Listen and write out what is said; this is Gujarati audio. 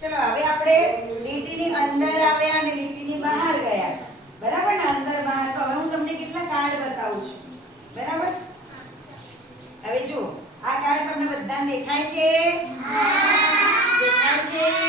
ચલો હવે આપણે લીટીની અંદર આવ્યા અને લીટીની બહાર ગયા. બરાબર ને? અંદર બહાર. તો હવે હું તમને કેટલા કાર્ડ બતાવું છું. બરાબર? હવે જુઓ, આ કાર્ડ તમને બધાને દેખાય છે? દેખાય છે?